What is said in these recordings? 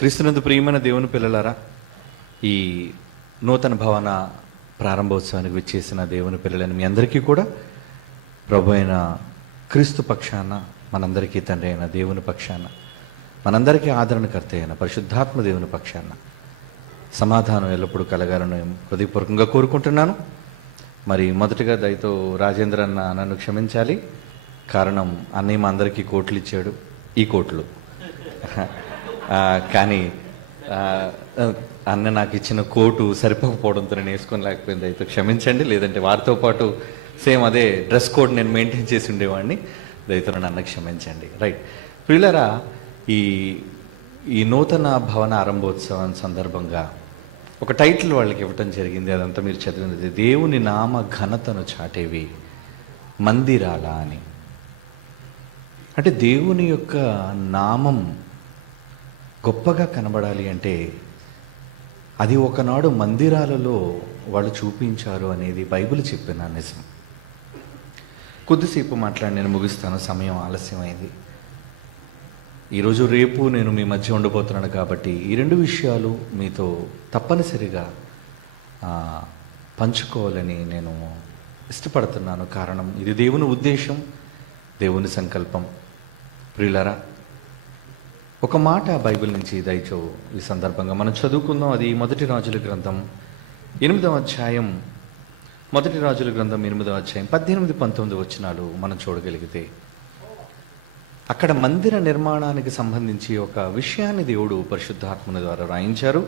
క్రీస్తునందు ప్రియమైన దేవుని పిల్లలారా, ఈ నూతన భవన ప్రారంభోత్సవానికి విచ్చేసిన దేవుని పిల్లలని మీ అందరికీ కూడా ప్రభు అయిన క్రీస్తు పక్షాన, మనందరికీ తండ్రి అయిన దేవుని పక్షాన, మనందరికీ ఆదరణకర్త అయిన పరిశుద్ధాత్మ దేవుని పక్షాన సమాధానం ఎల్లప్పుడూ కలగాలని హృదయపూర్వకంగా కోరుకుంటున్నాను. మరి మొదటిగా దయతో రాజేంద్ర అన్న నన్ను క్షమించాలి. కారణం అన్నయ్య మా అందరికీ కోట్లు ఇచ్చాడు, ఈ కోట్లు కానీ అన్న నాకు ఇచ్చిన కోటు సరిపోకపోవడంతో నేను వేసుకోలేకపోయింది. అయితే క్షమించండి, లేదంటే వారితో పాటు సేమ్ అదే డ్రెస్ కోడ్ నేను మెయింటైన్ చేసి ఉండేవాడిని. దయతో నన్ను క్షమించండి. రైట్ ప్రియులారా, ఈ నూతన భవన ఆరంభోత్సవం సందర్భంగా ఒక టైటిల్ వాళ్ళకి ఇవ్వటం జరిగింది. అదంతా మీరు చదివినది, దేవుని నామ ఘనతను చాటేవి మందిరాల అని. అంటే దేవుని యొక్క నామం గొప్పగా కనబడాలి అంటే అది ఒకనాడు మందిరాలలో వాళ్ళు చూపించారు అనేది బైబిల్ చెప్పిన నిజం. కొద్దిసేపు మాట్లాడి నేను ముగిస్తాను, సమయం ఆలస్యమైంది. ఈరోజు రేపు నేను మీ మధ్య ఉండబోతున్నాను కాబట్టి ఈ రెండు విషయాలు మీతో తప్పనిసరిగా పంచుకోవాలని నేను ఇష్టపడుతున్నాను. కారణం ఇది దేవుని ఉద్దేశం, దేవుని సంకల్పం. ప్రియులారా, ఒక మాట బైబిల్ నుంచి దయచో ఈ సందర్భంగా మనం చదువుకుందాం. అది మొదటి రాజుల గ్రంథం 8వ అధ్యాయం, మొదటి రాజుల గ్రంథం 8వ అధ్యాయం 18-19 వచనాలు మనం చూడగలిగితే అక్కడ మందిర నిర్మాణానికి సంబంధించి ఒక విషయాన్ని దేవుడు పరిశుద్ధాత్మని ద్వారా రాయించారు.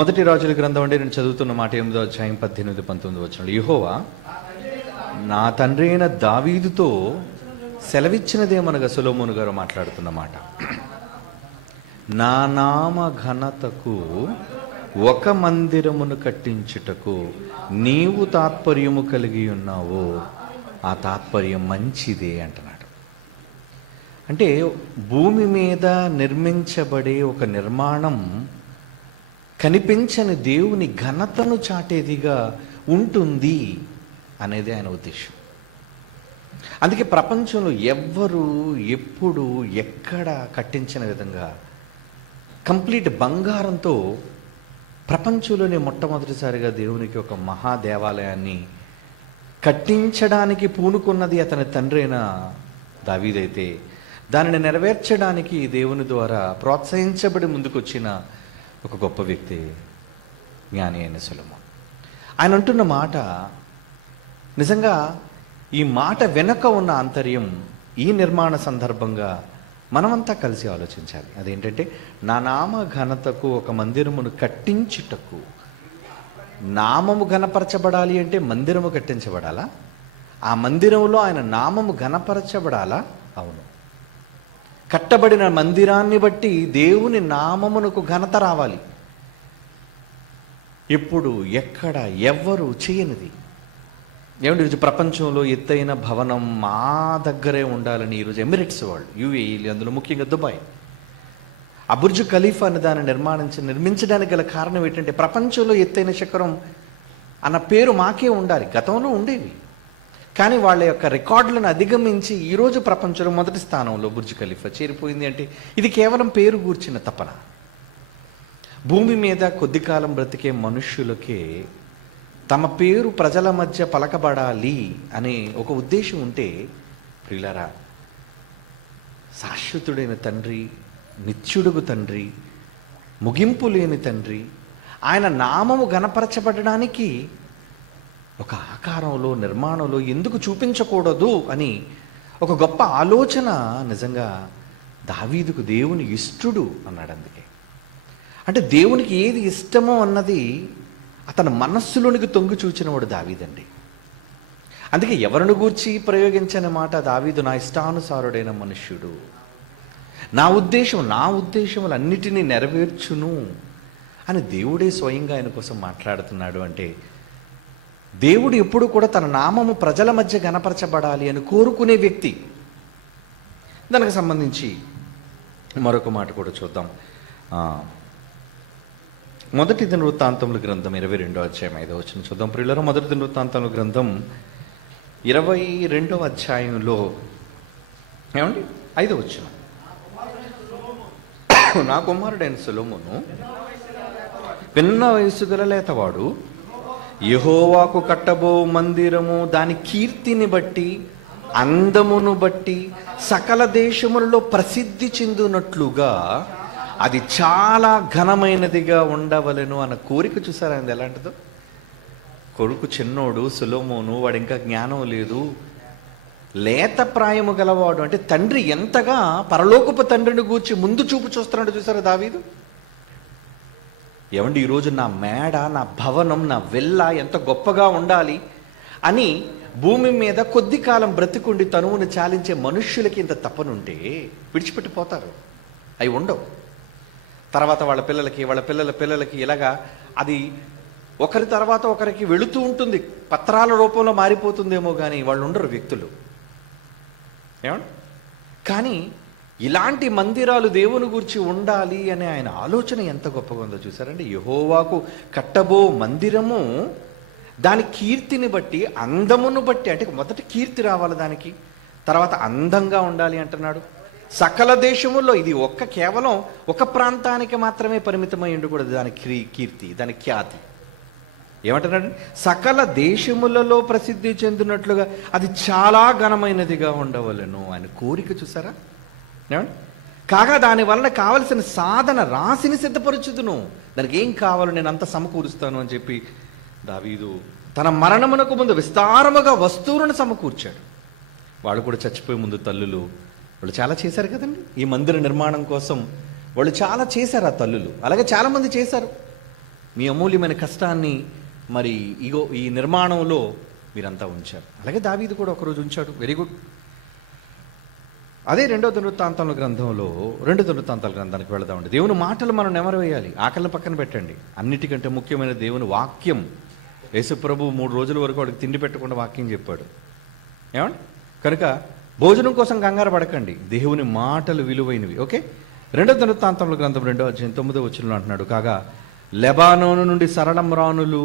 మొదటి రాజుల గ్రంథం అంటే నేను చదువుతున్న మాట 8వ అధ్యాయం 18-19 వచనాలు. యెహోవా నా తండ్రి అయిన దావీదుతో సెలవిచ్చినదేమనగా సొలొమోను గారు మాట్లాడుతున్న మాట, నా నామ ఘనతకు ఒక మందిరమును కట్టించుటకు నీవు తాత్పర్యము కలిగి ఉన్నావు, ఆ తాత్పర్యం మంచిదే అంటున్నాడు. అంటే భూమి మీద నిర్మించబడే ఒక నిర్మాణం కనిపించని దేవుని ఘనతను చాటేదిగా ఉంటుంది అనేది ఆయన ఉద్దేశం. అందుకే ప్రపంచంలో ఎవ్వరు ఎప్పుడు ఎక్కడ కట్టించిన విధంగా కంప్లీట్ బంగారంతో ప్రపంచంలోనే మొట్టమొదటిసారిగా దేవునికి ఒక మహాదేవాలయాన్ని కట్టించడానికి పూనుకున్నది అతని తండ్రి అయిన దావీదైతే, దానిని నెరవేర్చడానికి దేవుని ద్వారా ప్రోత్సహించబడి ముందుకొచ్చిన ఒక గొప్ప వ్యక్తి జ్ఞాని అయిన సొలొమోను. ఆయన అంటున్న మాట నిజంగా, ఈ మాట వెనుక ఉన్న ఆంతర్యం ఈ నిర్మాణ సందర్భంగా మనమంతా కలిసి ఆలోచించాలి. అదేంటంటే, నా నామ ఘనతకు ఒక మందిరమును కట్టించుటకు. నామము ఘనపరచబడాలి అంటే మందిరము కట్టించబడాలా? ఆ మందిరంలో ఆయన నామము ఘనపరచబడాలా? అవును. కట్టబడిన మందిరాన్ని బట్టి దేవుని నామమునకు ఘనత రావాలి. ఎప్పుడు ఎక్కడ ఎవ్వరు చేయనిది. ఏమంటే ఈరోజు ప్రపంచంలో ఎత్తైన భవనం మా దగ్గరే ఉండాలని ఈరోజు ఎమిరేట్స్ వాళ్ళు, యూఏఈ, అందులో ముఖ్యంగా దుబాయ్, బుర్జ్ ఖలీఫా అనే దాన్ని నిర్మించడానికి గల కారణం ఏంటంటే, ప్రపంచంలో ఎత్తైన శిఖరం అన్న పేరు మాకే ఉండాలి. గతంలో ఉండేవి, కానీ వాళ్ళ యొక్క రికార్డులను అధిగమించి ఈరోజు ప్రపంచంలో మొదటి స్థానంలో బుర్జ్ ఖలీఫా చేరిపోయింది. అంటే ఇది కేవలం పేరు గూర్చిన తపన. భూమి మీద కొద్ది కాలం బ్రతికే మనుష్యులకే తమ పేరు ప్రజల మధ్య పలకబడాలి అనే ఒక ఉద్దేశం ఉంటే, ప్రియులారా, శాశ్వతుడైన తండ్రి, నిత్యుడుగు తండ్రి, ముగింపు లేని తండ్రి, ఆయన నామము ఘనపరచబడడానికి ఒక ఆకారంలో, నిర్మాణంలో ఎందుకు చూపించకూడదు అని ఒక గొప్ప ఆలోచన నిజంగా దావీదుకు దేవుని ఇష్టడు అన్నాడు. అందుకే అంటే దేవునికి ఏది ఇష్టమో అన్నది అతని మనస్సులోనికి తొంగి చూచినవాడు దావీదండి. అందుకే ఎవరిని గూర్చి ప్రయోగించని మాట, దావీదు నా ఇష్టానుసారుడైన మనుష్యుడు, నా ఉద్దేశములన్నిటినీ నెరవేర్చును అని దేవుడే స్వయంగా ఆయన కోసం మాట్లాడుతున్నాడు. అంటే దేవుడు ఎప్పుడు కూడా తన నామము ప్రజల మధ్య గణపరచబడాలి అని కోరుకునే వ్యక్తి. దానికి సంబంధించి మరొక మాట కూడా చూద్దాం. మొదటి దినవృత్తాంతముల గ్రంథం 22వ అధ్యాయం 5వ వచనం చూద్దాం. ప్రియులారా, మొదటి దినవృత్తాంతముల గ్రంథం 22వ అధ్యాయంలో ఏమండి 5వ వచనం, నా కుమారుడైన సొలొమోను పిన్న వయసు గల లేతవాడు, యెహోవాకు కట్టబో మందిరము దాని కీర్తిని బట్టి అందమును బట్టి సకల దేశములలో ప్రసిద్ధి చెందినట్లుగా అది చాలా ఘనమైనదిగా ఉండవలెను అన్న కోరిక. చూసారా అది ఎలాంటిదో? కొడుకు చిన్నోడు సొలొమోను, వాడు ఇంకా జ్ఞానం లేదు, లేత ప్రాయము గలవాడు. అంటే తండ్రి ఎంతగా పరలోకపు తండ్రిని గూర్చి ముందు చూపు చూస్తున్నాడు. చూసారా దావీదు? ఏమండి, ఈరోజు నా మేడ, నా భవనం, నా విల్ల ఎంత గొప్పగా ఉండాలి అని భూమి మీద కొద్ది కాలం బ్రతికుండి తనువును చాలించే మనుష్యులకి ఇంత తపనుంటే విడిచిపెట్టిపోతారు. అవి ఉండవు. తర్వాత వాళ్ళ పిల్లలకి, వాళ్ళ పిల్లల పిల్లలకి ఇలాగా అది ఒకరి తర్వాత ఒకరికి వెళుతూ ఉంటుంది. పత్రాల రూపంలో మారిపోతుందేమో కానీ వాళ్ళు ఉండరు వ్యక్తులు. ఏమండి? కానీ ఇలాంటి మందిరాలు దేవుని గురించి ఉండాలి అనే ఆయన ఆలోచన ఎంత గొప్పగా ఉందో చూసారండి. యెహోవాకు కట్టబో మందిరము దాని కీర్తిని బట్టి అందమును బట్టి, అంటే మొదట కీర్తి రావాలి దానికి, తర్వాత అందంగా ఉండాలి అంటున్నాడు. సకల దేశముల్లో ఇది కేవలం ఒక ప్రాంతానికి మాత్రమే పరిమితమై ఉండకూడదు. దాని కీర్తి, దాని ఖ్యాతి. ఏమంటున్నాడు? సకల దేశములలో ప్రసిద్ధి చెందినట్లుగా అది చాలా ఘనమైనదిగా ఉండవలెను ఆయన కోరిక. చూసారా? ఏమండి? కాగా దాని వలన కావలసిన సాధన రాశిని సిద్ధపరచుదును, దానికి ఏం కావాలో నేను అంత సమకూరుస్తాను అని చెప్పి దావీదు తన మరణమునకు ముందు విస్తారముగా వస్తువులను సమకూర్చాడు. వాళ్ళు కూడా చచ్చిపోయే ముందు తల్లులు వాళ్ళు చాలా చేశారు కదండి. ఈ మందిర నిర్మాణం కోసం వాళ్ళు చాలా చేశారు ఆ తల్లులు. అలాగే చాలామంది చేశారు. మీ అమూల్యమైన కష్టాన్ని మరి ఈ నిర్మాణంలో మీరంతా ఉంచారు. అలాగే దావీదు కూడా ఒకరోజు ఉంచాడు. Very good. అదే రెండో దినవృత్తాంతాల గ్రంథానికి వెళదామండి. దేవుని మాటలు మనం నెమరు వేయాలి. ఆకలిని పక్కన పెట్టండి. అన్నిటికంటే ముఖ్యమైన దేవుని వాక్యం. యేసు ప్రభు 3 రోజుల వరకు వాడికి తిండి పెట్టకుండా వాక్యం చెప్పాడు. ఏమండి? కనుక భోజనం కోసం కంగారు పడకండి. దేవుని మాటలు విలువైనవి. ఓకే. రెండో దినవృత్తాంతాల గ్రంథం 2వ అధ్యాయం 9వ వచనంలో అంటున్నాడు, కాగా లెబానోను నుండి సరళ మ్రానులు,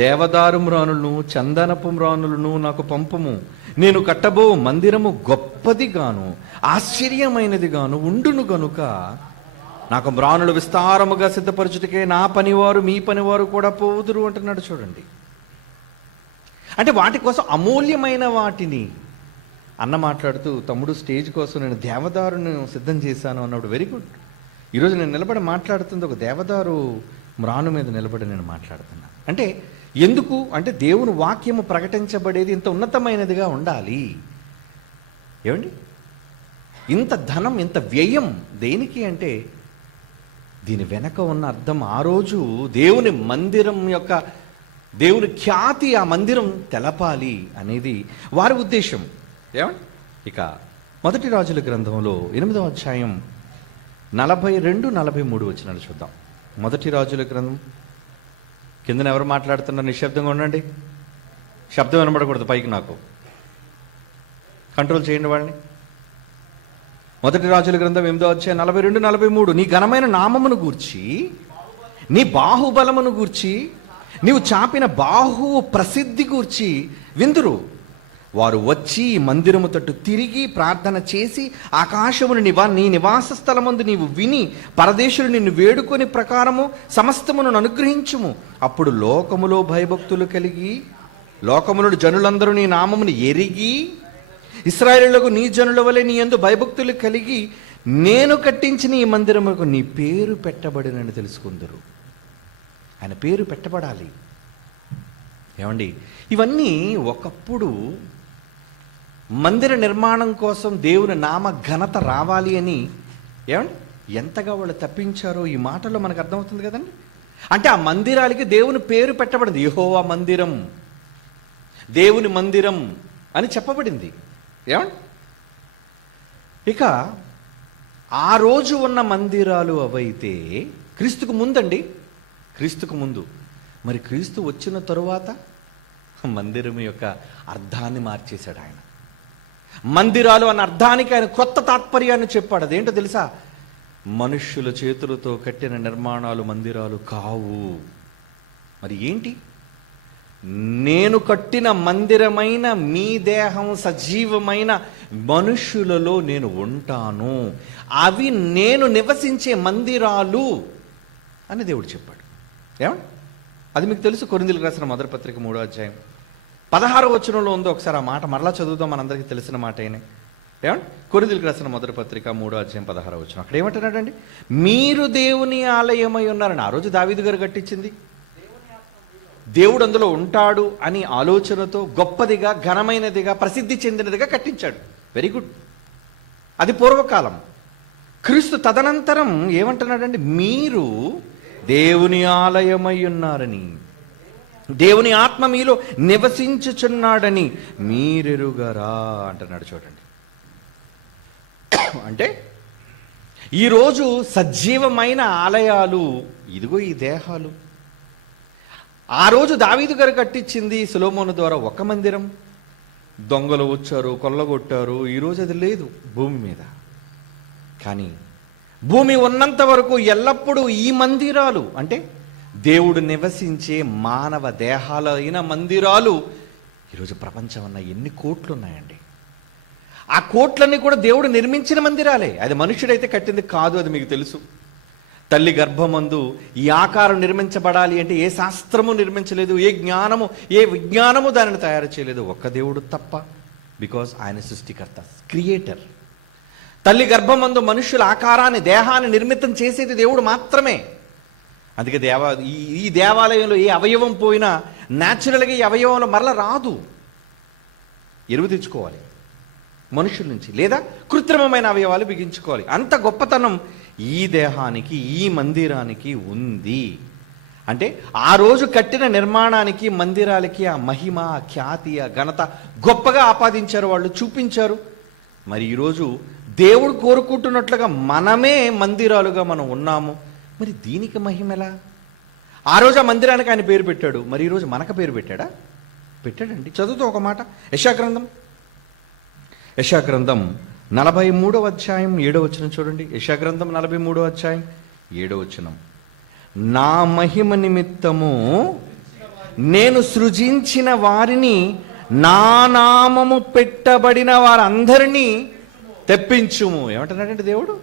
దేవదారు మ్రానులను, చందనపు మ్రానులను నాకు పంపము. నేను కట్టబో మందిరము గొప్పదిగాను ఆశ్చర్యమైనదిగాను ఉండును గనుక నాకు మ్రానులు విస్తారముగా సిద్ధపరచుటకే నా పనివారు మీ పనివారు కూడా పోవుదురు అంటున్నాడు. చూడండి, అంటే వాటి కోసం అమూల్యమైన వాటిని అన్న మాట్లాడుతూ, తమ్ముడు స్టేజ్ కోసం నేను దేవదారును సిద్ధం చేశాను అన్నాడు. Very good. ఈరోజు నేను నిలబడి మాట్లాడుతుంది ఒక దేవదారు మ్రాను మీద నిలబడి నేను మాట్లాడుతున్నాను. అంటే ఎందుకు అంటే దేవుని వాక్యము ప్రకటించబడేది ఇంత ఉన్నతమైనదిగా ఉండాలి. ఏమండి? ఇంత ధనం, ఇంత వ్యయం దేనికి అంటే దీని వెనక ఉన్న అర్థం, ఆ రోజు దేవుని మందిరం యొక్క దేవుని ఖ్యాతి ఆ మందిరం తెలపాలి అనేది వారి ఉద్దేశం. ఏమండి? ఇక మొదటి రాజుల గ్రంథంలో 8వ అధ్యాయం 42, 43 వచనాలు చూద్దాం. మొదటి రాజుల గ్రంథం. కిందన ఎవరు మాట్లాడుతున్నారు? నిశ్శబ్దంగా ఉండండి. శబ్దం వినబడకూడదు పైకి. నాకు కంట్రోల్ చేయండి వాళ్ళని. మొదటి రాజుల గ్రంథం 8వ అధ్యాయం 42, 43. నీ ఘనమైన నామమును గూర్చి, నీ బాహుబలమును గూర్చి, నీవు చాపిన బాహువు ప్రసిద్ధి గూర్చి విందురు. వారు వచ్చి మందిరము తట్టు తిరిగి ప్రార్థన చేసి ఆకాశమును నీ నివాస స్థలమందు నీవు విని పరదేశులు నిన్ను వేడుకొని ప్రకారము సమస్తమును అనుగ్రహించుము. అప్పుడు లోకములో భయభక్తులు కలిగి, లోకములో జనులందరూ నీ నామమును ఎరిగి, ఇశ్రాయేలులకు నీ జనుల వలె నీ యందు భయభక్తులు కలిగి నేను కట్టించిన ఈ మందిరముకు నీ పేరు పెట్టబడినని తెలుసుకుందరు. ఆయన పేరు పెట్టబడాలి. ఏమండి? ఇవన్నీ ఒకప్పుడు మందిర నిర్మాణం కోసం దేవుని నామ ఘనత రావాలి అని ఏమండి ఎంతగా వాళ్ళు తప్పించారో ఈ మాటలో మనకు అర్థమవుతుంది కదండి. అంటే ఆ మందిరాలకి దేవుని పేరు పెట్టబడింది. యెహోవా మందిరం, దేవుని మందిరం అని చెప్పబడింది. ఏమండి? ఇక ఆ రోజు ఉన్న మందిరాలు అవైతే క్రీస్తుకు ముందండి, క్రీస్తుకు ముందు. మరి క్రీస్తు వచ్చిన తరువాత మందిరం యొక్క అర్థాన్ని మార్చేశాడు ఆయన. మందిరాలు అన్న అర్థానికి ఆయన కొత్త తాత్పర్యాన్ని చెప్పాడు. అదేంటో తెలుసా? మనుష్యుల చేతులతో కట్టిన నిర్మాణాలు మందిరాలు కావు. మరి ఏంటి? నేను కట్టిన మందిరమైన మీ దేహం సజీవమైన మనుష్యులలో నేను ఉంటాను, అవి నేను నివసించే మందిరాలు అని దేవుడు చెప్పాడు. ఏమండి, అది మీకు తెలుసు. కొరింథీయులకు రాసిన మొదటి పత్రిక 3వ అధ్యాయం 16వ వచనంలో ఉందో. ఒకసారి ఆ మాట మరలా చదువుదాం, మనందరికీ తెలిసిన మాట అయినా. ఏమండి, కొరింథీయులకు రాసిన మొదటి పత్రిక 3వ అధ్యాయం 16వ వచనం. అక్కడ ఏమంటున్నాడండి? మీరు దేవుని ఆలయమై ఉన్నారని. ఆ రోజు దావీదు గారు కట్టించింది. దేవుడు అందులో ఉంటాడు అని ఆలోచనతో గొప్పదిగా, ఘనమైనదిగా, ప్రసిద్ధి చెందినదిగా కట్టించాడు. Very good. అది పూర్వకాలం. క్రీస్తు తదనంతరం ఏమంటున్నాడండి? మీరు దేవుని ఆలయమై ఉన్నారని, దేవుని ఆత్మ మీలో నివసించుచున్నాడని మీరెరుగరా అంటున్నాడు. చూడండి, అంటే ఈరోజు సజీవమైన ఆలయాలు ఇదిగో ఈ దేహాలు. ఆ రోజు దావీదు గారు కట్టించింది సొలొమోను ద్వారా ఒక మందిరం. దొంగలు వచ్చారు, కొల్లగొట్టారు. ఈరోజు అది లేదు భూమి మీద. కానీ భూమి ఉన్నంత వరకు ఎల్లప్పుడూ ఈ మందిరాలు, అంటే దేవుడు నివసించే మానవ దేహాలైన మందిరాలు, ఈరోజు ప్రపంచం అన్న ఎన్ని కోట్లు ఉన్నాయండి. ఆ కోట్లన్నీ కూడా దేవుడు నిర్మించిన మందిరాలే. అది మనుషుడైతే కట్టింది కాదు, అది మీకు తెలుసు. తల్లి గర్భమందు ఈ ఆకారం నిర్మించబడాలి అంటే ఏ శాస్త్రము నిర్మించలేదు, ఏ జ్ఞానము, ఏ విజ్ఞానము దానిని తయారు చేయలేదు, ఒక్క దేవుడు తప్ప. బికాజ్ ఆయన సృష్టికర్త, క్రియేటర్. తల్లి గర్భమందు మనుషుల ఆకారాన్ని, దేహాన్ని నిర్మితం చేసేది దేవుడు మాత్రమే. అందుకే ఈ దేవాలయంలో ఏ అవయవం పోయినా న్యాచురల్గా ఈ అవయవంలో మరల రాదు, ఎరువు తెచ్చుకోవాలి మనుషుల నుంచి, లేదా కృత్రిమమైన అవయవాలు బిగించుకోవాలి. అంత గొప్పతనం ఈ దేహానికి, ఈ మందిరానికి ఉంది. అంటే ఆ రోజు కట్టిన నిర్మాణానికి, మందిరాలకి ఆ మహిమ, ఆ ఖ్యాతి, ఆ ఘనత గొప్పగా ఆపాదించారు వాళ్ళు, చూపించారు. మరి ఈరోజు దేవుడు కోరుకుంటున్నట్లుగా మనమే మందిరాలుగా మనం ఉన్నాము. మరి దీనికి మహిమ ఎలా? ఆ రోజు ఆ మందిరానికి ఆయన పేరు పెట్టాడు, మరి ఈరోజు మనకు పేరు పెట్టాడా? పెట్టాడండి. చదువుతూ ఒక మాట, యెషయా గ్రంథం 43వ అధ్యాయం 7వ వచనం చూడండి. యెషయా గ్రంథం 43వ అధ్యాయం 7వ వచనం. నా మహిమ నిమిత్తము నేను సృజించిన వారిని, నా నామము పెట్టబడిన వారందరినీ తెప్పించుము. ఏమంటున్నాడంటే దేవుడు?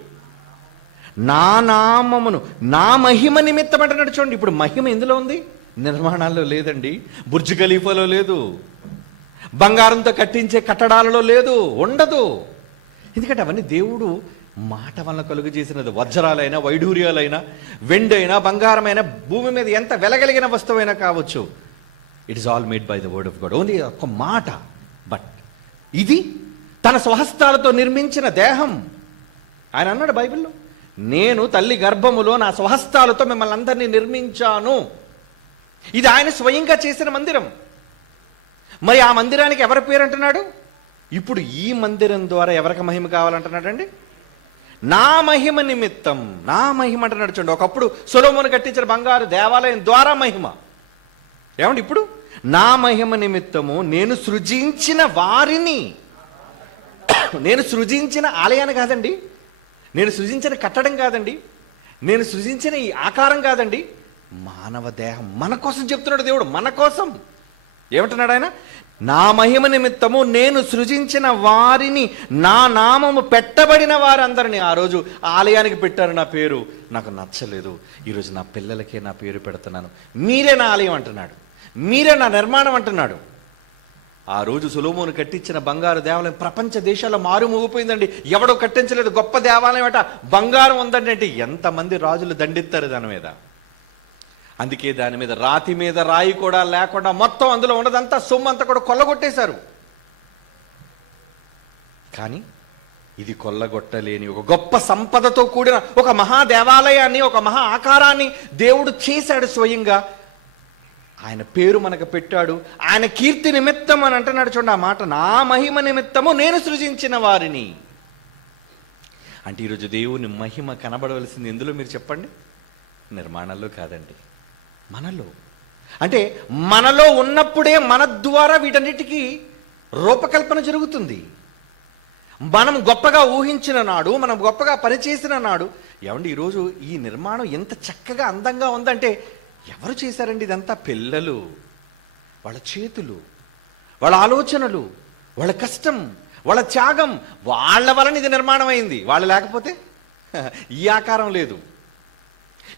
నా నామమును, నా మహిమ నిమిత్తం అంటున్నాడు. చూడండి, ఇప్పుడు మహిమ ఎందులో ఉంది? నిర్మాణాల్లో లేదండి, బుర్జ్ ఖలీఫాలో లేదు, బంగారంతో కట్టించే కట్టడాలలో లేదు, ఉండదు. ఎందుకంటే అవన్నీ దేవుడు మాట వలన కలుగు చేసినది. వజ్రాలైనా, వైఢూర్యాలైనా, వెండి అయినా, బంగారమైన, భూమి మీద ఎంత వెలగలిగిన వస్తువైనా కావచ్చు, it is all made by the word of God. Only ఒక మాట. బట్ ఇది తన స్వహస్తాలతో నిర్మించిన దేహం. ఆయన అన్నాడు బైబిల్లో, నేను తల్లి గర్భములో నా స్వహస్తాలతో మిమ్మల్ని అందరినీ నిర్మించాను. ఇది ఆయన స్వయంగా చేసిన మందిరం. మరి ఆ మందిరానికి ఎవరి పేరు అంటున్నాడు? ఇప్పుడు ఈ మందిరం ద్వారా ఎవరికి మహిమ కావాలంటున్నాడండి? నా మహిమ నిమిత్తం. నా మహిమ అంటున్నాడు. చూడండి, ఒకప్పుడు సొలొమోను కట్టించిన బంగారు దేవాలయం ద్వారా మహిమ. ఏమండి, ఇప్పుడు నా మహిమ నిమిత్తము నేను సృజించిన వారిని. నేను సృజించిన ఆలయాన్ని కాదండి, నేను సృజించిన కట్టడం కాదండి, నేను సృజించిన ఈ ఆకారం కాదండి, మానవ దేహం. మన కోసం చెప్తున్నాడు దేవుడు, మన కోసం. ఏమంటున్నాడు ఆయన? నా మహిమ నిమిత్తము నేను సృజించిన వారిని, నా నామము పెట్టబడిన వారందరినీ. ఆ రోజు ఆలయానికి పెట్టారు నా పేరు, నాకు నచ్చలేదు. ఈరోజు నా పిల్లలకే నా పేరు పెడుతున్నాను. మీరే నా ఆలయం అంటున్నాడు, మీరే నా నిర్మాణం అంటున్నాడు. ఆ రోజు సొలొమోను కట్టించిన బంగారు దేవాలయం ప్రపంచ దేశాల్లో మారుమోగిపోయిందండి. ఎవడో కట్టించలేదు, గొప్ప దేవాలయం అట, బంగారం ఉందండి అంటే ఎంతమంది రాజులు దండెత్తారు దాని మీద. అందుకే దాని మీద రాతి మీద రాయి కూడా లేకుండా మొత్తం అందులో ఉన్నదంతా సొమ్ము అంతా కూడా కొల్లగొట్టేశారు. కానీ ఇది కొల్లగొట్టలేని ఒక గొప్ప సంపదతో కూడిన ఒక మహా దేవాలయాన్ని, ఒక మహా ఆకారాన్ని దేవుడు చేశాడు స్వయంగా. ఆయన పేరు మనకు పెట్టాడు. ఆయన కీర్తి నిమిత్తం అని అంటున్నాడు. చూడండి ఆ మాట, నా మహిమ నిమిత్తము నేను సృజించిన వారిని. అంటే ఈరోజు దేవుని మహిమ కనబడవలసింది ఎందులో మీరు చెప్పండి? నిర్మాణాల్లో కాదండి, మనలో. అంటే మనలో ఉన్నప్పుడే మన ద్వారా వీటన్నిటికీ రూపకల్పన జరుగుతుంది. మనం గొప్పగా ఊహించిన నాడు, మనం గొప్పగా పనిచేసిన నాడు. ఏమండి, ఈరోజు ఈ నిర్మాణం ఎంత చక్కగా అందంగా ఉందంటే ఎవరు చేశారండి ఇదంతా? పిల్లలు. వాళ్ళ చేతులు, వాళ్ళ ఆలోచనలు, వాళ్ళ కష్టం, వాళ్ళ త్యాగం, వాళ్ళ వలన ఇది నిర్మాణం అయింది. వాళ్ళు లేకపోతే ఈ ఆకారం లేదు.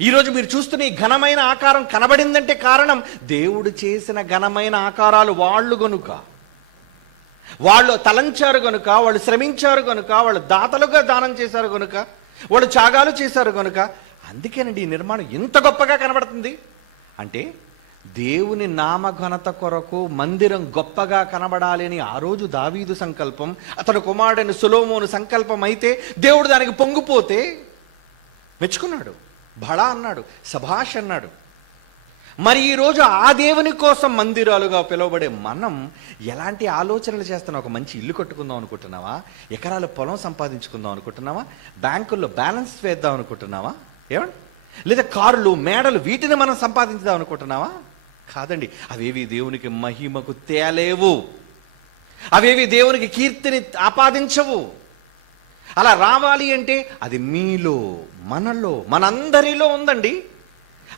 ఈరోజు మీరు చూస్తున్న ఈ ఘనమైన ఆకారం కనబడిందంటే కారణం దేవుడు చేసిన ఘనమైన ఆకారాలు వాళ్ళు గనుక, వాళ్ళు తలంచారు గనుక, వాళ్ళు శ్రమించారు గనుక, వాళ్ళు దాతలుగా దానం చేశారు గనుక, వాళ్ళు త్యాగాలు చేశారు గనుక, అందుకేనండి ఈ నిర్మాణం ఎంత గొప్పగా కనబడుతుంది. అంటే దేవుని నామఘనత కొరకు మందిరం గొప్పగా కనబడాలి అని ఆ రోజు దావీదు సంకల్పం, అతని కుమారుడైన సొలొమోను సంకల్పం అయితే దేవుడు దానికి పొంగిపోతే మెచ్చుకున్నాడు, బడా అన్నాడు, సభాష్ అన్నాడు. మరి ఈరోజు ఆ దేవుని కోసం మందిరాలుగా పిలువబడే మనం ఎలాంటి ఆలోచనలు చేస్తున్నాం? ఒక మంచి ఇల్లు కట్టుకుందాం అనుకుంటున్నావా? ఎకరాల పొలం సంపాదించుకుందాం అనుకుంటున్నావా? బ్యాంకుల్లో బ్యాలెన్స్ వేద్దాం అనుకుంటున్నావా? ఏమండి? లేదా కారులు, మేడలు, వీటిని మనం సంపాదించుదాం అనుకుంటున్నావా? కాదండి. అవేవి దేవునికి మహిమకు తేలేవు, అవేవి దేవునికి కీర్తిని ఆపాదించవు. అలా రావాలి అంటే అది మీలో, మనలో, మనందరిలో ఉందండి.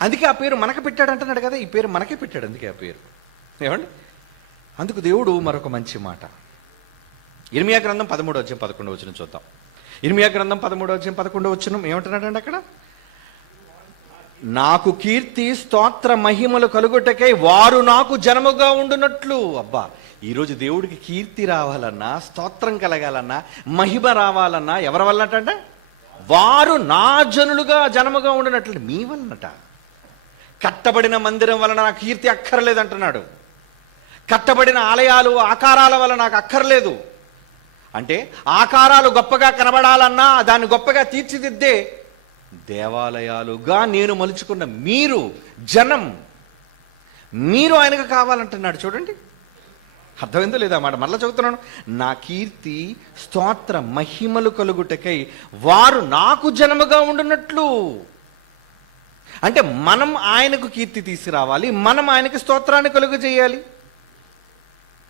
అందుకే ఆ పేరు మనకు పెట్టాడు అంటున్నాడు కదా, ఈ పేరు మనకే పెట్టాడు, అందుకే ఆ పేరు. ఏమండి? అందుకు దేవుడు మరొక మంచి మాట, ఇర్మియా గ్రంథం 13:11 చూద్దాం. ఇర్మియా గ్రంథం 13:11 ఏమంటున్నాడండి అక్కడ? నాకు కీర్తి స్తోత్ర మహిమలు కలుగుటకై వారు నాకు జనముగా ఉండునట్లు. అబ్బా, ఈరోజు దేవుడికి కీర్తి రావాలన్నా, స్తోత్రం కలగాలన్నా, మహిమ రావాలన్నా ఎవరి వల్లనట? వారు నా జనులుగా జనముగా ఉండునట్లు. మీ వలనట. కట్టబడిన మందిరం వలన నాకు కీర్తి అక్కర్లేదంటున్నాడు. కట్టబడిన ఆలయాలు, ఆకారాల వల్ల నాకు అక్కర్లేదు. అంటే ఆకారాలు గొప్పగా కనబడాలన్నా, దాన్ని గొప్పగా తీర్చిదిద్దే దేవాలయాలుగా నేను మలుచుకున్న మీరు, జనం, మీరు ఆయనకు కావాలంటున్నాడు. చూడండి, అర్థమైందో లేదా మాట? మరలా చెబుతున్నాను. నా కీర్తి స్తోత్ర మహిమలు కలుగుటకై వారు నాకు జనముగా ఉండునట్లు. అంటే మనం ఆయనకు కీర్తి తీసుకురావాలి, మనం ఆయనకు స్తోత్రాన్ని కలుగు చేయాలి.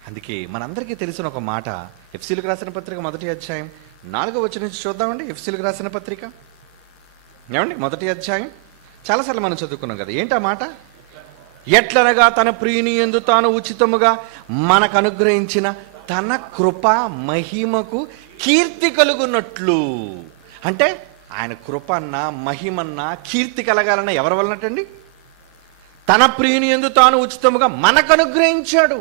అందుకే మనందరికీ తెలిసిన ఒక మాట, ఎఫ్సీలకు రాసిన పత్రిక 1వ అధ్యాయం 4వ వచనం నుంచి చూద్దామండి. ఎఫ్సీలకు రాసిన పత్రిక, ఏమండి, 1వ అధ్యాయం చాలాసార్లు మనం చదువుకున్నాం కదా. ఏంటి ఆ మాట? ఎట్లనగా తన ప్రియుని యందు తాను ఉచితముగా మనకు అనుగ్రహించిన తన కృప మహిమకు కీర్తి కలుగునట్లు. అంటే ఆయన కృప అన్నా, మహిమన్నా, కీర్తి కలగాలన్నా ఎవరి వలనటండి? తన ప్రియుని యందు తాను ఉచితముగా మనకు అనుగ్రహించాడు.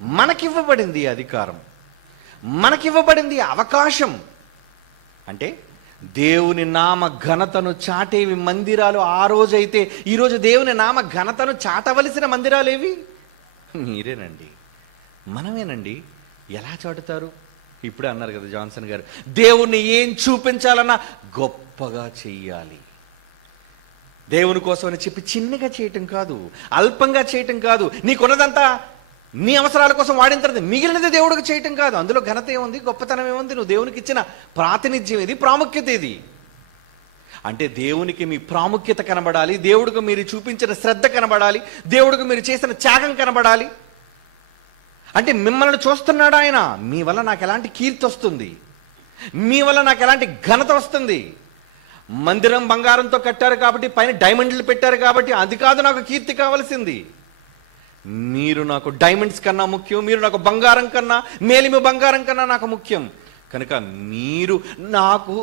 మనకివ్వబడింది అధికారం, మనకివ్వబడింది అవకాశం. అంటే దేవుని నామ ఘనతను చాటేవి మందిరాలు ఆ రోజైతే, ఈరోజు దేవుని నామ ఘనతను చాటవలసిన మందిరాలు ఏవి? మీరేనండి, మనమేనండి. ఎలా చాటుతారు? ఇప్పుడే అన్నారు కదా జాన్సన్ గారు, దేవుణ్ణి ఏం చూపించాలన్నా గొప్పగా చెయ్యాలి. దేవుని కోసం అని చెప్పి చిన్నగా చేయటం కాదు, అల్పంగా చేయటం కాదు, నీకున్నదంతా నీ అవసరాల కోసం వాడిన తర్వాత మిగిలినది దేవుడికి చేయటం కాదు. అందులో ఘనత ఏముంది, గొప్పతనం ఏముంది? నువ్వు దేవునికి ఇచ్చిన ప్రాతినిధ్యం ఏది, ప్రాముఖ్యత ఏది? అంటే దేవునికి మీ ప్రాముఖ్యత కనబడాలి, దేవుడికి మీరు చూపించిన శ్రద్ధ కనబడాలి, దేవుడికి మీరు చేసిన త్యాగం కనబడాలి. అంటే మిమ్మల్ని చూస్తున్నాడు ఆయన, మీ వల్ల నాకు ఎలాంటి కీర్తి వస్తుంది, మీ వల్ల నాకు ఎలాంటి ఘనత వస్తుంది. మందిరం బంగారంతో కట్టారు కాబట్టి, పైన డైమండ్లు పెట్టారు కాబట్టి అది కాదు నాకు కీర్తి కావాల్సింది. మీరు నాకు డైమండ్స్ కన్నా ముఖ్యం, మీరు నాకు బంగారం కన్నా, మేలిమి బంగారం కన్నా నాకు ముఖ్యం. కనుక మీరు నాకు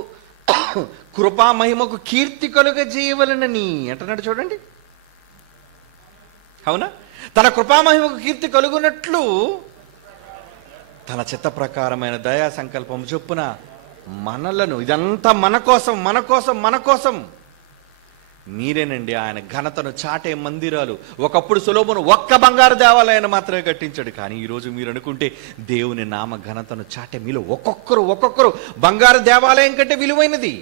కృపా మహిమకు కీర్తి కలుగజేయవలనని అంటున్నాడు. చూడండి, అవునా? తన కృపామహిమకు కీర్తి కలుగునట్లు తన చిత్త ప్రకారమైన దయా సంకల్పం చొప్పున మనలను, ఇదంతా మన కోసం, మన కోసం, మన కోసం. మీరేనండి ఆయన ఘనతను చాటే మందిరాలు. ఒకప్పుడు సొలొమోను ఒక్క బంగారు దేవాలయాన్ని మాత్రమే కట్టించాడు, కానీ ఈరోజు మీరు అనుకుంటే దేవుని నామ ఘనతను చాటే మీలో ఒక్కొక్కరు బంగారు దేవాలయం కంటే విలువైనది.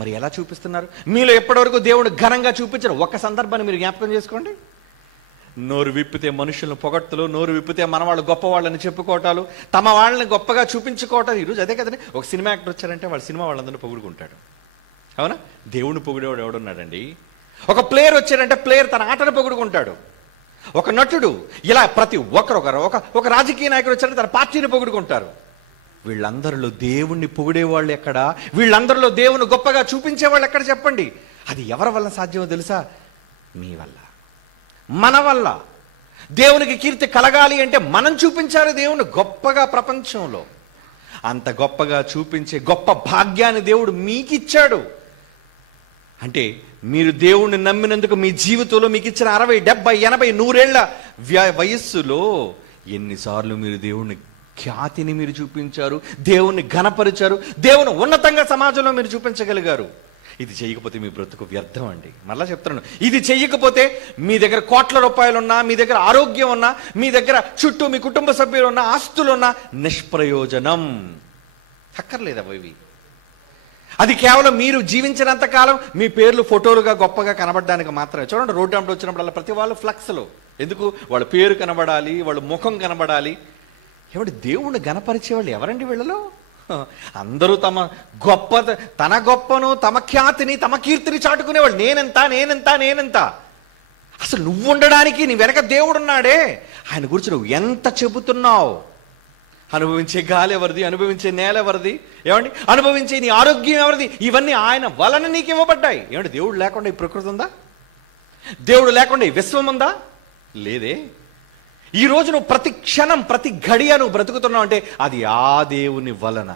మరి ఎలా చూపిస్తున్నారు? మీలో ఎప్పటివరకు దేవుడు ఘనంగా చూపించారు? ఒక్క సందర్భాన్ని మీరు జ్ఞాపకం చేసుకోండి. నోరు విప్పితే మనుషులను పొగడ్తలు, నోరు విప్పితే మన వాళ్ళు గొప్పవాళ్ళని చెప్పుకోవటాలు, తమ వాళ్ళని గొప్పగా చూపించుకోవటాలు. ఈరోజు అదే కదండి. ఒక సినిమా యాక్టర్ వచ్చారంటే వాళ్ళ సినిమా వాళ్ళందరినీ పొగుడుకుంటాడు, అవునా? దేవుణ్ణి పొగిడేవాడు ఎవడున్నాడండి? ఒక ప్లేయర్ వచ్చాడంటే ప్లేయర్ తన ఆటను పొగుడుకుంటాడు. ఒక నటుడు, ఇలా ప్రతి ఒక్కరు, ఒక రాజకీయ నాయకుడు వచ్చారంటే తన పార్టీని పొగుడుకుంటారు. వీళ్ళందరిలో దేవుణ్ణి పొగిడేవాళ్ళు ఎక్కడ? వీళ్ళందరిలో దేవుని గొప్పగా చూపించేవాళ్ళు ఎక్కడ? చెప్పండి. అది ఎవరి వల్ల సాధ్యమో తెలుసా? మీ వల్ల, మన వల్ల. దేవునికి కీర్తి కలగాలి అంటే మనం చూపించాలి దేవుని గొప్పగా ప్రపంచంలో. అంత గొప్పగా చూపించే గొప్ప భాగ్యాన్ని దేవుడు మీకు ఇచ్చాడు. అంటే మీరు దేవుణ్ణి నమ్మినందుకు మీ జీవితంలో మీకు ఇచ్చిన 60, 70, 80, 100 ఏళ్ల వయస్సులో ఎన్నిసార్లు మీరు దేవుణ్ణి ఖ్యాతిని మీరు చూపించారు, దేవుణ్ణి ఘనపరిచారు, దేవుని ఉన్నతంగా సమాజంలో మీరు చూపించగలిగారు. ఇది చేయకపోతే మీ బ్రతుకు వ్యర్థం అండి. మళ్ళా చెప్తున్నాను, ఇది చెయ్యకపోతే మీ దగ్గర కోట్ల రూపాయలు ఉన్నా, మీ దగ్గర ఆరోగ్యం ఉన్నా, మీ దగ్గర చుట్టూ మీ కుటుంబ సభ్యులు ఉన్నా, ఆస్తులు ఉన్నా నిష్ప్రయోజనం. అక్కర్లేదు అవి. అది కేవలం మీరు జీవించినంత కాలం మీ పేర్లు ఫోటోలుగా గొప్పగా కనబడడానికి మాత్రమే. చూడండి, రోడ్డు అంటూ వచ్చినప్పుడల్లా ప్రతి వాళ్ళు ఫ్లక్స్లు. ఎందుకు? వాళ్ళ పేరు కనబడాలి, వాళ్ళ ముఖం కనబడాలి. ఏమంటే దేవుణ్ణి గణపరిచే వాళ్ళు ఎవరండి వీళ్ళలో? అందరూ తన గొప్పను, తమ ఖ్యాతిని, తమ కీర్తిని చాటుకునేవాళ్ళు. నేనెంత. అసలు నువ్వు ఉండడానికి నీ వెనక దేవుడున్నాడే, ఆయన గురించి నువ్వు ఎంత చెబుతున్నావు? అనుభవించే గాలి ఎవరిది? అనుభవించే నేల ఎవరిది? ఏమండి, అనుభవించే నీ ఆరోగ్యం ఎవరిది? ఇవన్నీ ఆయన వలన నీకు ఇవ్వబడ్డాయి. ఏమంటే దేవుడు లేకుండా ఈ ప్రకృతి ఉందా? దేవుడు లేకుండా ఈ విశ్వం ఉందా? లేదే. ఈ రోజు నువ్వు ప్రతి క్షణం, ప్రతి గడియ నువ్వు బ్రతుకుతున్నావు అంటే అది ఆ దేవుని వలన.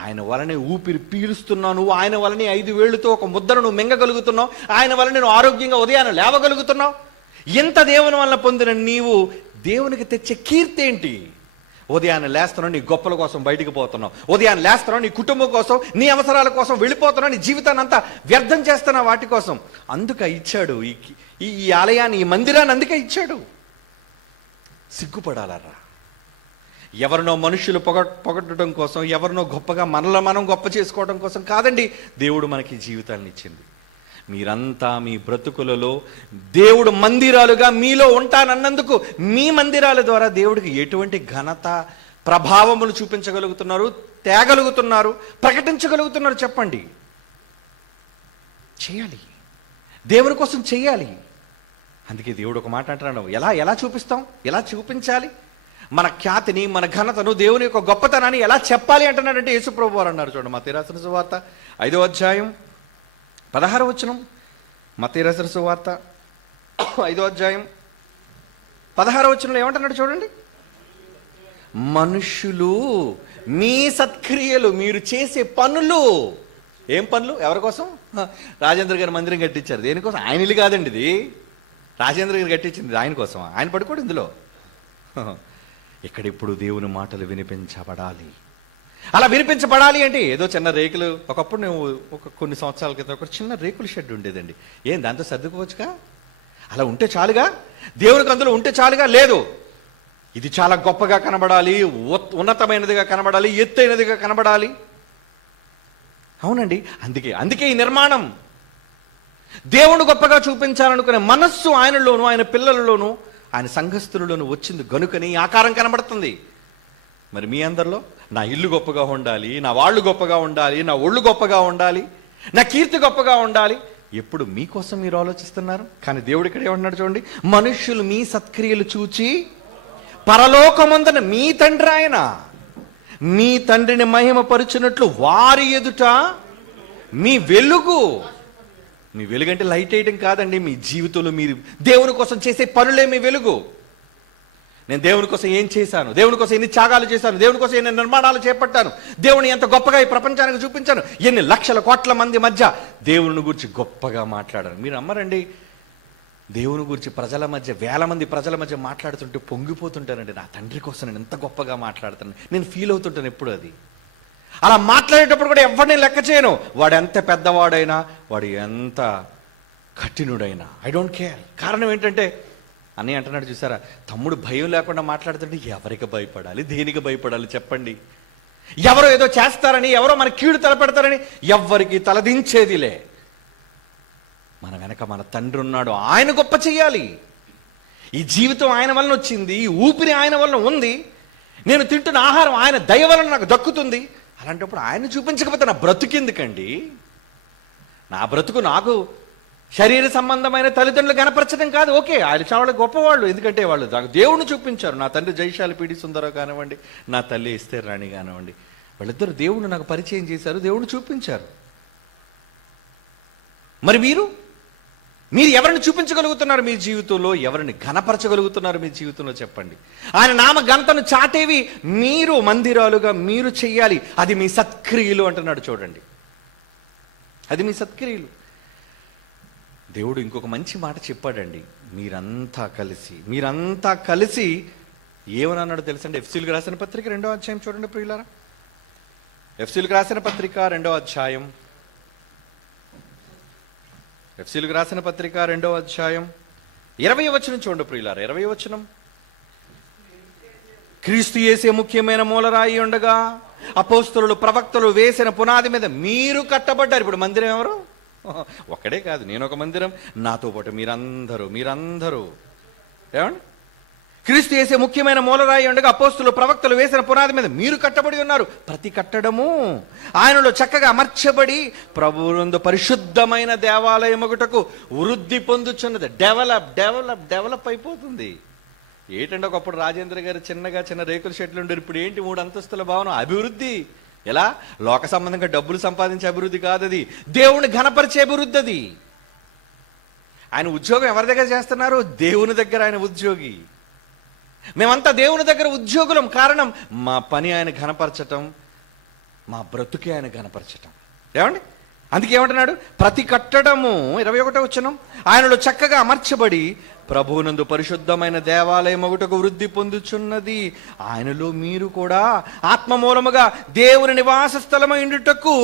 ఆయన వలనే ఊపిరి పీలుస్తున్నావు నువ్వు, ఆయన వలనే 5 వేళ్లతో ఒక ముద్దను నువ్వు మింగగలుగుతున్నావు, ఆయన వలన నువ్వు ఆరోగ్యంగా ఉదయాన్ని లేవగలుగుతున్నావు. ఎంత దేవుని వలన పొందిన నీవు దేవునికి తెచ్చే కీర్తి ఏంటి? ఉదయాన్నే లేస్తున్నావు, నీ గొప్పల కోసం బయటికి పోతున్నావు. ఉదయాన్నే లేస్తున్నావు, నీ కుటుంబం కోసం, నీ అవసరాల కోసం వెళ్ళిపోతున్నావు, నీ జీవితాన్ని అంతా వ్యర్థం చేస్తున్నావు వాటి కోసం. అందుకే ఇచ్చాడు ఈ ఆలయాన్ని, ఈ మందిరాన్ని అందుకే ఇచ్చాడు. సిగ్గుపడాలరా. ఎవరినో మనుషులు పొగట్టడం కోసం, ఎవరినో గొప్పగా మనలో మనం గొప్ప చేసుకోవడం కోసం కాదండి దేవుడు మనకి జీవితాన్ని ఇచ్చింది. మీరంతా మీ బ్రతుకులలో దేవుడు మందిరాలుగా మీలో ఉంటానన్నందుకు మీ మందిరాల ద్వారా దేవుడికి ఎటువంటి ఘనత, ప్రభావములు చూపించగలుగుతున్నారు, తేగలుగుతున్నారు, ప్రకటించగలుగుతున్నారు? చెప్పండి. చేయాలి, దేవుని కోసం చేయాలి. అందుకే దేవుడు ఒక మాట అంటున్నాడు, ఎలా చూపిస్తాం, ఎలా చూపించాలి? మన ఖ్యాతిని, మన ఘనతను, దేవుని యొక్క గొప్పతనాన్ని ఎలా చెప్పాలి అంటున్నాడంటే యేసుప్రభు వారు అన్నారు. చూడండి, మత్తయి రాసిన సువార్త 5వ అధ్యాయం 16వ వచనం. మత్తయి రాసిన సువార్త 5వ అధ్యాయం 16వ వచనంలో ఏమంటున్నాడు చూడండి. మనుషులు మీ సత్క్రియలు, మీరు చేసే పనులు. ఏం పనులు? ఎవరి కోసం? రాజేంద్ర గారు మందిరం కట్టించారు. దేనికోసం? ఆయన ఇల్లు కాదండి ఇది. రాజేంద్ర గారు కట్టించింది ఆయన కోసం. ఆయన పడుకోడు ఇందులో. ఇక్కడ ఇప్పుడు దేవుని మాటలు వినిపించబడాలి. అలా వినిపించబడాలి అంటే ఏదో చిన్న రేకులు, ఒకప్పుడు నేను కొన్ని సంవత్సరాల క్రితం ఒక చిన్న రేకుల షెడ్ ఉండేదండి. ఏం దాంతో సర్దుకోవచ్చుగా? అలా ఉంటే చాలుగా? దేవునికి అందులో ఉంటే చాలుగా? లేదు, ఇది చాలా గొప్పగా కనబడాలి, ఉన్నతమైనదిగా కనబడాలి, ఎత్తైనదిగా కనబడాలి. అవునండి, అందుకే ఈ నిర్మాణం. దేవుడు గొప్పగా చూపించాలనుకునే మనస్సు ఆయనలోను, ఆయన పిల్లలలోను, ఆయన సంఘస్థులలోను వచ్చింది గనుకని ఆకారం కనబడుతుంది. మరి మీ అందరిలో నా ఇల్లు గొప్పగా ఉండాలి, నా వాళ్ళు గొప్పగా ఉండాలి, నా ఒళ్ళు గొప్పగా ఉండాలి, నా కీర్తి గొప్పగా ఉండాలి. ఎప్పుడు మీకోసం మీరు ఆలోచిస్తున్నారు. కానీ దేవుడు ఇక్కడ ఏమంటున్నాడు చూడండి. మనుష్యులు మీ సత్క్రియలు చూచి పరలోకమందున మీ తండ్రి ఆయన మీ తండ్రిని మహిమపరుచున్నట్లు వారి ఎదుట మీ వెలుగు. మీ వెలుగు అంటే లైట్ వేయడం కాదండి. మీ జీవితంలో మీరు దేవుని కోసం చేసే పనులే మీ వెలుగు. నేను దేవుని కోసం ఏం చేశాను, దేవుని కోసం ఎన్ని త్యాగాలు చేశాను, దేవుని కోసం ఎన్ని నిర్మాణాలు చేపట్టాను, దేవుని ఎంత గొప్పగా ఈ ప్రపంచానికి చూపించాను, ఎన్ని లక్షల కోట్ల మంది మధ్య దేవుని గురించి గొప్పగా మాట్లాడాను. మీరు నమ్మరండి, దేవుని గురించి ప్రజల మధ్య, వేల మంది ప్రజల మధ్య మాట్లాడుతుంటే పొంగిపోతుంటానండి. నా తండ్రి కోసం నేను ఎంత గొప్పగా మాట్లాడుతాను, నేను ఫీల్ అవుతుంటాను ఎప్పుడు. అది అలా మాట్లాడేటప్పుడు కూడా ఎవరిని లెక్క చేయను. వాడు ఎంత పెద్దవాడైనా, వాడు ఎంత కఠినుడైనా, ఐ డోంట్ కేర్. కారణం ఏంటంటే అని అంటున్నాడు చూసారా, తమ్ముడు భయం లేకుండా మాట్లాడుతుంటే ఎవరికి భయపడాలి, దేనికి భయపడాలి చెప్పండి? ఎవరో ఏదో చేస్తారని, ఎవరో మన కీడు తలపెడతారని ఎవ్వరికి తలదించేదిలే. మన వెనక మన తండ్రి ఉన్నాడు, ఆయన గొప్ప చెయ్యాలి. ఈ జీవితం ఆయన వలన వచ్చింది, ఈ ఊపిరి ఆయన వలన ఉంది, నేను తింటున్న ఆహారం ఆయన దయ వలన నాకు దక్కుతుంది. అలాంటప్పుడు ఆయన చూపించకపోతే నా బ్రతుకెందుకండి? నా బ్రతుకు నాకు శరీర సంబంధమైన తల్లిదండ్రులు కనపరచడం కాదు. ఓకే, ఆయన చాలా గొప్పవాళ్ళు, ఎందుకంటే వాళ్ళు నాకు దేవుణ్ణి చూపించారు. నా తండ్రి జైశాలి పీడి సుందరరావు కానివ్వండి, నా తల్లి ఎస్తేర్ రాణి కానివ్వండి, వాళ్ళిద్దరు దేవుణ్ణి నాకు పరిచయం చేశారు, దేవుణ్ణి చూపించారు. మరి మీరు ఎవరిని చూపించగలుగుతున్నారు మీ జీవితంలో? ఎవరిని ఘనపరచగలుగుతున్నారు మీ జీవితంలో? చెప్పండి. ఆయన నామ ఘనతను చాటేవి మీరు మందిరాలుగా మీరు చెయ్యాలి. అది మీ సత్క్రియలు అంటున్నాడు. చూడండి, అది మీ సత్క్రియలు. దేవుడు ఇంకొక మంచి మాట చెప్పాడండి. మీరంతా కలిసి ఏమని అన్నాడు తెలుసండి? ఎఫ్సీలకు రాసిన పత్రిక 2వ అధ్యాయం చూడండి ప్రియులారా. ఎఫ్సీలకు రాసిన పత్రిక 2వ అధ్యాయం, ఎఫ్సీలకు రాసిన పత్రిక 2వ అధ్యాయం 20వ వచనం చూడండి ప్రియులారా. 20వ వచనం, క్రీస్తు యేసే ముఖ్యమైన మూలరాయి ఉండగా అపోస్తలులు ప్రవక్తలు వేసిన పునాది మీద మీరు కట్టబడ్డారు. ఇప్పుడు మందిరం ఎవరు? ఒక్కడే కాదు, నేను ఒక మందిరం, నాతో పాటు మీరందరూ ఏమండి? క్రీస్తు యేసే ముఖ్యమైన మూలరాయి ఉండగా అపోస్తలులు ప్రవక్తలు వేసిన పునాది మీద మీరు కట్టబడి ఉన్నారు. ప్రతి కట్టడము ఆయనలో చక్కగా అమర్చబడి ప్రభువునందు పరిశుద్ధమైన దేవాలయం ఒకటకు వృద్ధి పొందుచున్నది. డెవలప్ అయిపోతుంది. ఏంటంటే ఒకప్పుడు రాజేంద్ర గారు చిన్న రేకుల షెడ్లు ఉండేది. ఇప్పుడు ఏంటి 3 అంతస్తుల భవనం. అభివృద్ధి. ఎలా? లోక సంబంధంగా డబ్బులు సంపాదించే అభివృద్ధి కాదు అది, దేవుని ఘనపరిచే అభివృద్ధి అది. ఆయన ఉద్యోగం ఎవరి దగ్గర చేస్తున్నారు? దేవుని దగ్గర ఆయన ఉద్యోగి. మేమంతా దేవుని దగ్గర ఉద్యోగులం. కారణం మా పని ఆయన ఘనపరచటం, మా బ్రతుకే ఆయన ఘనపరచటం. ఏమండి? అందుకే ఏమంటున్నాడు? ప్రతి కట్టడము 21వ వచనం, ఆయనలో చక్కగా అమర్చబడి ప్రభువునందు పరిశుద్ధమైన దేవాలయం ఒకటకు వృద్ధి పొందుచున్నది. ఆయనలో మీరు కూడా ఆత్మ మూలముగా దేవుని నివాస స్థలమైండుటకు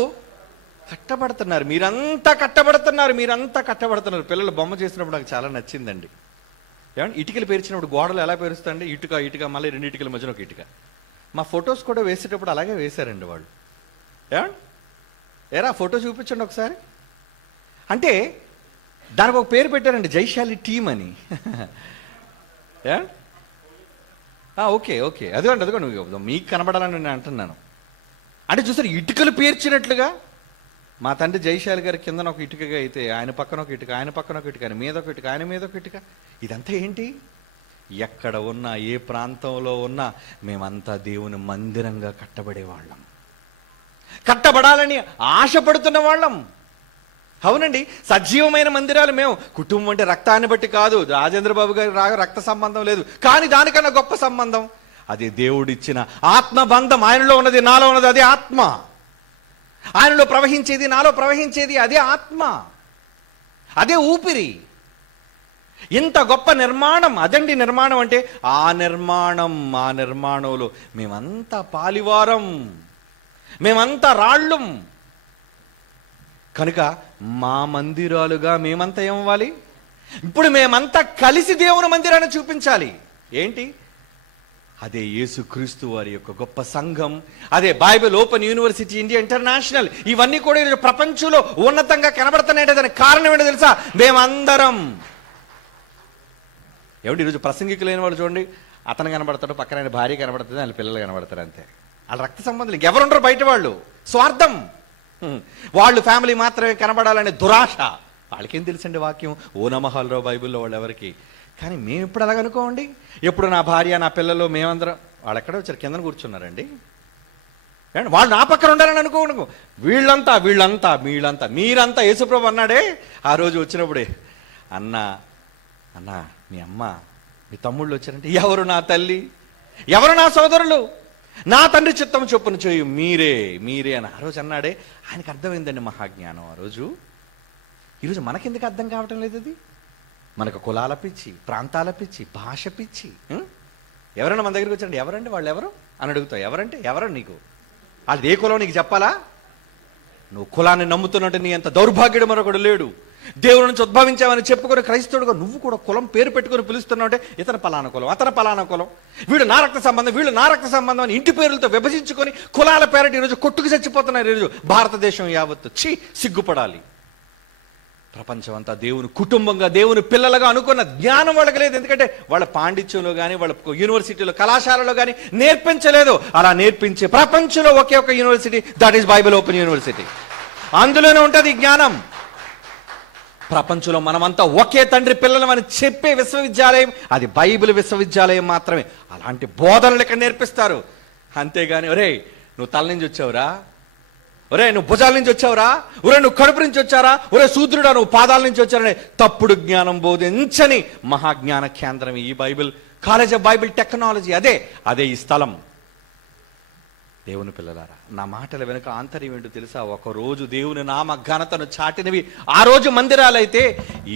కట్టబడుతున్నారు. మీరంతా కట్టబడుతున్నారు. పిల్లలు బొమ్మ చేసినప్పుడు నాకు చాలా నచ్చిందండి. ఏమంటే ఇటుకలు పేర్చినప్పుడు గోడలు ఎలా పేరుస్తాండి? ఇటుక మళ్ళీ 2 ఇటుకల మధ్యన ఒక ఇటుక. మా ఫొటోస్ కూడా వేసేటప్పుడు అలాగే వేశారండి వాళ్ళు. ఏమండి? ఏరా ఫోటో చూపించండి ఒకసారి అంటే దానికి ఒక పేరు పెట్టారండి, జైశాలి టీమ్ అని. ఓకే అదిగోండి మీకు కనబడాలని నేను అంటున్నాను. అంటే చూసారు, ఇటుకలు పేర్చినట్లుగా మా తండ్రి జైశాలి గారి కిందన ఒక ఇటుకగా అయితే ఆయన పక్కన ఒక ఇటుక, ఆయన మీద ఒక ఇటుక, ఆయన మీద ఒక ఇటుక. ఇదంతా ఏంటి? ఎక్కడ ఉన్నా, ఏ ప్రాంతంలో ఉన్నా మేమంతా దేవుని మందిరంగా కట్టబడేవాళ్ళం, కట్టబడాలని ఆశపడుతున్న వాళ్ళం. అవునండి, సజీవమైన మందిరాలు మేము. కుటుంబం అంటే రక్తాన్ని బట్టి కాదు, రాజేంద్ర బాబు గారి రక్త సంబంధం లేదు, కానీ దానికన్నా గొప్ప సంబంధం అది దేవుడిచ్చిన ఆత్మబంధం. ఆయనలో ఉన్నది, నాలో ఉన్నది, అదే ఆత్మ. ఆయనలో ప్రవహించేది, నాలో ప్రవహించేది, అదే ఆత్మ, అదే ఊపిరి. ఇంత గొప్ప నిర్మాణం అదండి. నిర్మాణం అంటే ఆ నిర్మాణంలో మేమంతా పాలివారం, మేమంతా రాళ్ళం. కనుక మా మందిరాలుగా మేమంతా ఏమవ్వాలి? ఇప్పుడు మేమంతా కలిసి దేవుని మందిరాన్ని చూపించాలి. ఏంటి? అదే యేసుక్రీస్తు వారి యొక్క గొప్ప సంఘం, అదే Bible open university India international. ఇవన్నీ కూడా ఈరోజు ప్రపంచంలో ఉన్నతంగా కనబడుతున్నాయంటే దానికి కారణం ఏంటో తెలుసా? మేమందరం. ఏమిటి ఈరోజు ప్రసంగికులు లేని వాళ్ళు చూడండి, అతను కనబడతాడు, పక్కన ఆయన భార్య కనబడుతుంది, ఆయన పిల్లలు కనబడతారు, అంతే. వాళ్ళ రక్త సంబంధాలు ఇంకెవరుండరు బయట. వాళ్ళు స్వార్థం, వాళ్ళు ఫ్యామిలీ మాత్రమే కనబడాలనే దురాశ. వాళ్ళకేం తెలుసండి వాక్యం? ఓ నమహాలరావు బైబిల్లో వాళ్ళు ఎవరికి. కానీ మేము ఇప్పుడు అలాగనుకోండి. ఎప్పుడు నా భార్య, నా పిల్లలు, మేమందరం. వాళ్ళు ఎక్కడ వచ్చారు? కింద కూర్చున్నారండి. వాళ్ళు నా పక్కన ఉండాలని అనుకోను. వీళ్ళంతా మీరంతా యేసుప్రభు అన్నాడే ఆ రోజు వచ్చినప్పుడే, అన్నా మీ అమ్మ, మీ తమ్ముళ్ళు వచ్చారంటే, ఎవరు నా తల్లి, ఎవరు నా సోదరులు, నా తండ్రి చిత్తం చొప్పున చేయు మీరే అని ఆ రోజు అన్నాడే. ఆయనకు అర్థమైందండి మహాజ్ఞానం ఆ రోజు. ఈరోజు మనకెందుకు అర్థం కావటం లేదు? అది మనకు కులాల పిచ్చి, ప్రాంతాల పిచ్చి, భాష పిచ్చి. ఎవరైనా మన దగ్గరికి వచ్చారండి, ఎవరండి వాళ్ళు, ఎవరు అని అడుగుతావు. ఎవరండి నీకు? వాళ్ళది ఏ కులం నీకు చెప్పాలా? నువ్వు కులాన్ని నమ్ముతున్నట్టు నీ అంత దౌర్భాగ్యుడు మరొకడు లేడు. దేవుడి నుంచి ఉద్భవించామని చెప్పుకొని క్రైస్తవుడుగా నువ్వు కూడా కులం పేరు పెట్టుకొని పిలుస్తున్నావు అంటే, ఇతను పలానా కులం, అతను పలానా కులం, వీడు నా రక్త సంబంధం, వీళ్ళు నా రక్త సంబంధం అని ఇంటి పేర్లతో విభజించుకొని కులాల పేరటి ఈరోజు కొట్టుకు చచ్చిపోతున్నారు. ఈరోజు భారతదేశం యావత్తు సిగ్గుపడాలి. ప్రపంచం అంతా దేవుని కుటుంబంగా, దేవుని పిల్లలుగా అనుకున్న జ్ఞానం వాళ్ళకి లేదు. ఎందుకంటే వాళ్ళ పాండిత్యంలో కానీ, వాళ్ళ యూనివర్సిటీలో, కళాశాలలో కానీ నేర్పించలేదు. అలా నేర్పించే ప్రపంచంలో ఒకే ఒక university, that is Bible open university. అందులోనే ఉంటుంది జ్ఞానం. ప్రపంచంలో మనమంతా ఒకే తండ్రి పిల్లలమని చెప్పే విశ్వవిద్యాలయం అది బైబిల్ విశ్వవిద్యాలయం మాత్రమే. అలాంటి బోధనలు ఇక్కడ నేర్పిస్తారు. అంతేగాని ఒరే నువ్వు తల నుంచి వచ్చావురా, ఒరే నువ్వు భుజాల నుంచి వచ్చావురా, ఒరే నువ్వు కడుపు నుంచి వచ్చారా, ఒరే శూద్రుడా నువ్వు పాదాల నుంచి వచ్చారనే తప్పుడు జ్ఞానం బోధించని మహాజ్ఞాన కేంద్రం ఈ Bible college of Bible technology. అదే ఈ స్థలం. దేవుని పిల్లలారా, నా మాటల వెనుక ఆంతర్యం ఏంటో తెలుసా? ఒకరోజు దేవుని నామ ఘనతను చాటినవి ఆ రోజు మందిరాలైతే,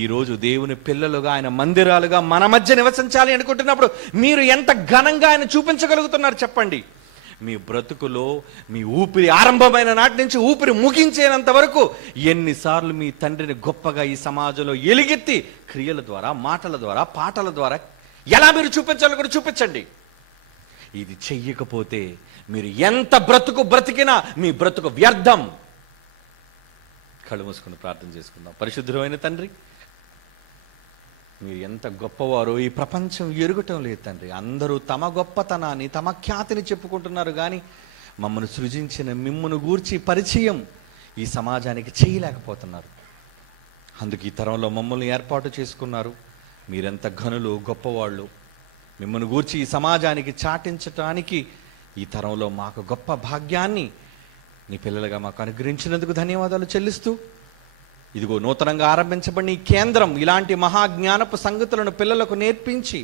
ఈ రోజు దేవుని పిల్లలుగా ఆయన మందిరాలుగా మన మధ్య నివసించాలి అనుకుంటున్నప్పుడు మీరు ఎంత ఘనంగా ఆయన చూపించగలుగుతున్నారు చెప్పండి. మీ బ్రతుకులో మీ ఊపిరి ఆరంభమైన నాటి నుంచి ఊపిరి ముగించేంత వరకు ఎన్నిసార్లు మీ తండ్రిని గొప్పగా ఈ సమాజంలో ఎలుగెత్తి క్రియల ద్వారా, మాటల ద్వారా, పాటల ద్వారా ఎలా మీరు చూపించాలో కూడా చూపించండి. ఇది చెయ్యకపోతే మీరు ఎంత బ్రతికినా మీ బ్రతుకు వ్యర్థం. కళ్ళు మూసుకుని ప్రార్థన చేసుకుందాం. పరిశుద్ధమైన తండ్రి, మీరు ఎంత గొప్పవారో ఈ ప్రపంచం ఎరుగటం లేదు తండ్రి. అందరూ తమ గొప్పతనాన్ని, తమ ఖ్యాతిని చెప్పుకుంటున్నారు, కానీ మమ్మల్ని సృజించిన మిమ్మును గూర్చి పరిచయం ఈ సమాజానికి చేయలేకపోతున్నారు. అందుకు ఈ తరంలో మమ్మల్ని ఏర్పాటు చేసుకున్నారు. మీరెంత ఘనులు, గొప్పవాళ్ళు. మిమ్మల్ని గూర్చి ఈ సమాజానికి చాటించటానికి ఈ తరంలో మాకు గొప్ప భాగ్యాన్ని నీ పిల్లలుగా మాకు అనుగ్రహించినందుకు ధన్యవాదాలు చెల్లిస్తూ, ఇదిగో నూతనంగా ఆరంభించబడిన ఈ కేంద్రం ఇలాంటి మహాజ్ఞానపు సంగతులను పిల్లలకు నేర్పించి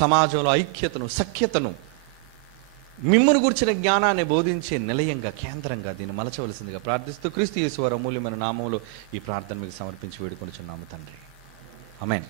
సమాజంలో ఐక్యతను, సఖ్యతను, మిమ్మును గురించిన జ్ఞానాన్ని బోధించే నిలయంగా, కేంద్రంగా దీన్ని మలచవలసిందిగా ప్రార్థిస్తూ క్రీస్తు యేసు వారి అమూల్యమైన నామములో ఈ ప్రార్థన మీకు సమర్పించి వేడుకొనుచున్నాము తండ్రి. ఆమేన్.